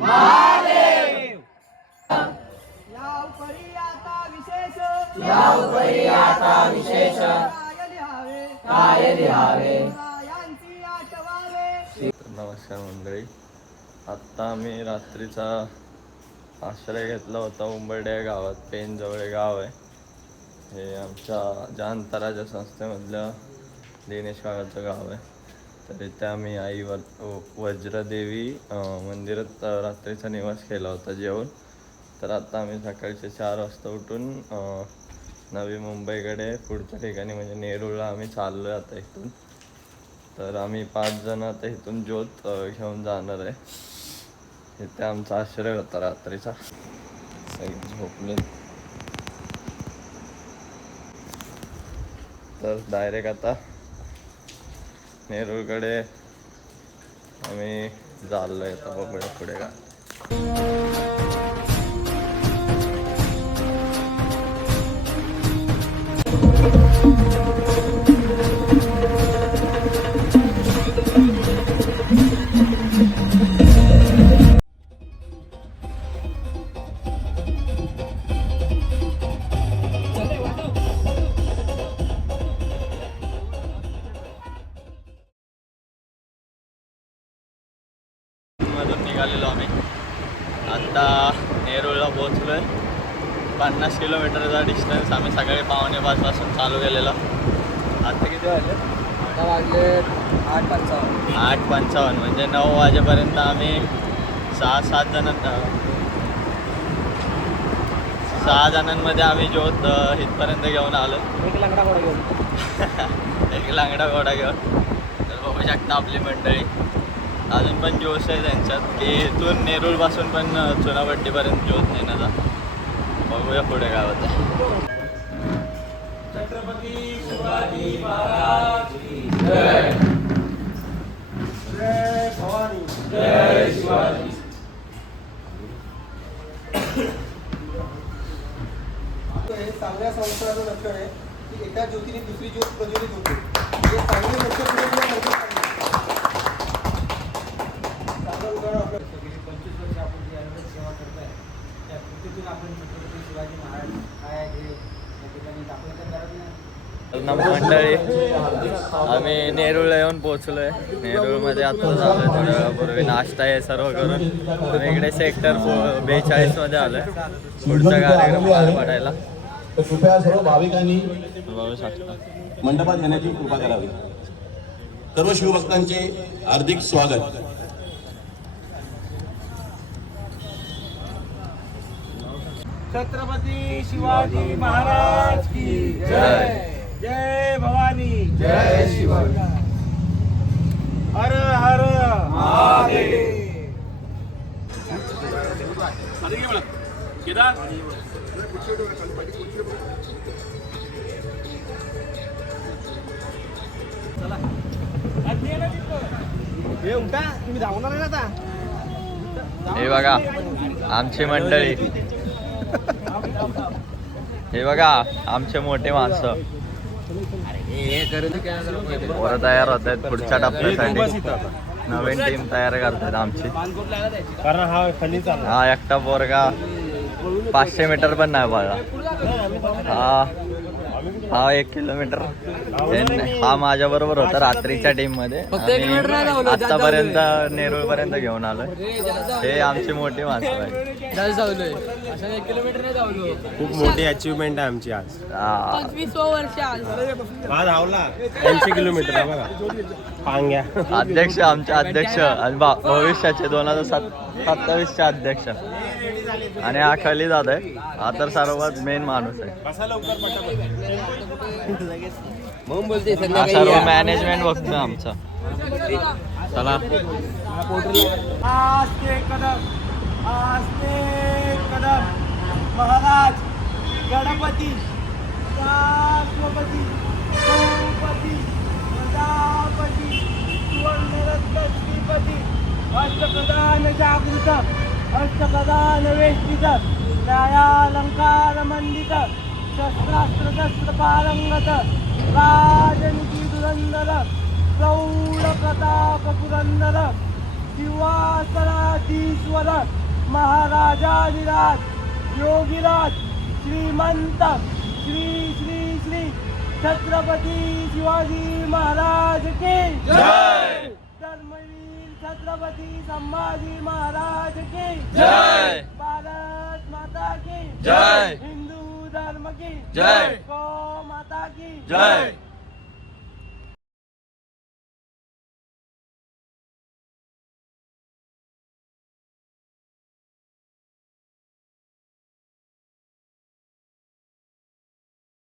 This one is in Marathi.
महादेव. याउपरी आता विशेष काय लिहावे. नमस्कार मंडळी, आत्ता आम्ही रात्रीचा आश्रय घेतला होता उंबरडे या गावात. पेनजवळ गाव आहे हे, आमच्या ज्या अंतराच्या संस्थेमधलं दिनेश काकाचं गाव आहे. तर इथे आम्ही आई वज्रदेवी मंदिरात रात्रीचा निवास केला होता जेवण. तर आता आम्ही सकाळचे 4 वाजता उठून नवी मुंबईकडे पुढच्या ठिकाणी म्हणजे नेरूळला आम्ही चाललो आहे आता इथून. तर आम्ही 5 जण आता इथून ज्योत घेऊन जाणार आहे. इथे आमचा आश्रय होता रात्रीचा. सगळे झोपले. तर डायरेक्ट आता नेरूळकडे आम्ही चाललो आहे. आता बघूया पुढे का. मधून निघालेलो आम्ही. आता नेरूळला पोहोचलो आहे. 50 किलोमीटरचा डिस्टन्स आम्ही सकाळी 4:45 पासून चालू केलेला. आता किती वाजले? आता वाजले 8:55. 8:55 म्हणजे 9 वाजेपर्यंत आम्ही 6 जणांमध्ये आम्ही ज्योत इथपर्यंत घेऊन आलो. एक लंगडा घोडा घेऊन एक लांगडा घोडा घेऊन. तर बघू शकता आपली मंडळी. अजून पण जोश आहे त्यांच्यात की इथून नेरूळपासून पण चुनाभट्टीपर्यंत ज्योत नेण्याचा. बघूया पुढे काय होतं. छत्रपती शिवाजी महाराज की जय. जय भवानी. जय शिवाजी. हे चांगल्या संस्काराचं लक्षण आहे की एका ज्योतीने दुसरी ज्योत प्रज्वलित होते. हे चांगले लक्ष चांगलं उदाहरण आपलं. गेली 25 वर्ष आपण जी अनुभव सेवा करतोय त्या कृतीतून आपण छत्रपती शिवाजी महाराज काय आहे हे या ठिकाणी दाखवलं तर गरज नाही. मंडळी, आम्ही नेरूळला येऊन पोहोचलो आहे. नेरूळमध्ये आता झालं त्याच्यापूर्वी नाश्ता हे सर्व करून आम्ही इकडे सेक्टर 42 मध्ये आलो आहे पुढचा कार्यक्रम पार पाडायला. तर कृपया सर्व भाविकांनी बघू शकता मंडपात येण्याची कृपा करावी. सर्व शिवभक्तांचे हार्दिक स्वागत. छत्रपती शिवाजी महाराज की जय. जय भवानी. जय शिवाजी. हर हर महादेव. हे उठा, तुम्ही धावणार आहे ना आता. हे बघा आमची मंडळी. हे बघा आमचे मोठे माणसं पोरं तयार होत आहेत पुढच्या टप्प्यासाठी. नवीन टीम तयार करतात आमची. कारण हा खंडीचा हा एकटा पोरगा 500 मीटर पण नाही पळला. हा 1 किलोमीटर. हा माझ्या बरोबर होता रात्रीच्या टीम मध्ये. आतापर्यंत नेरूळ पर्यंत घेऊन आलोय. हे आमची मोठी माणसं आहे. खूप मोठी अचीवमेंट आहे आमची आज. 25 वर्ष आज. हा धावला 80 किलोमीटर आहे बघा. पांग्या अध्यक्ष आमचे अध्यक्ष आणि भविष्याचे 2027चे अध्यक्ष. आणि हा खलीदाद आहे. हा तर सर्वात मेन माणूस आहे. हा सर्व मॅनेजमेंट बघतोय आमचा. चला आस्ते कदम. आस्ते कदम. महाराज गणपती राष्ट्रपती गणपती प्रजापती सुवर्णरत्न श्रीपती अष्टप्रधान जागृत अष्टप्रधान वेष्टित न्यायालंकार मंडित शस्त्रास्त्र शस्त्र पारंगत राजनीती धुरंधर प्रौढ प्रताप पुरंदर शिवासरा कोट्याधीश्वर महाराजाधिराज योगीराज श्रीमंत श्री श्री श्री छत्रपती शिवाजी महाराज की जय. धर्मवीर छत्रपती संभाजी महाराज की जय. भारत माता की जय. हिंदू धर्म की जय. गौ माता की जय.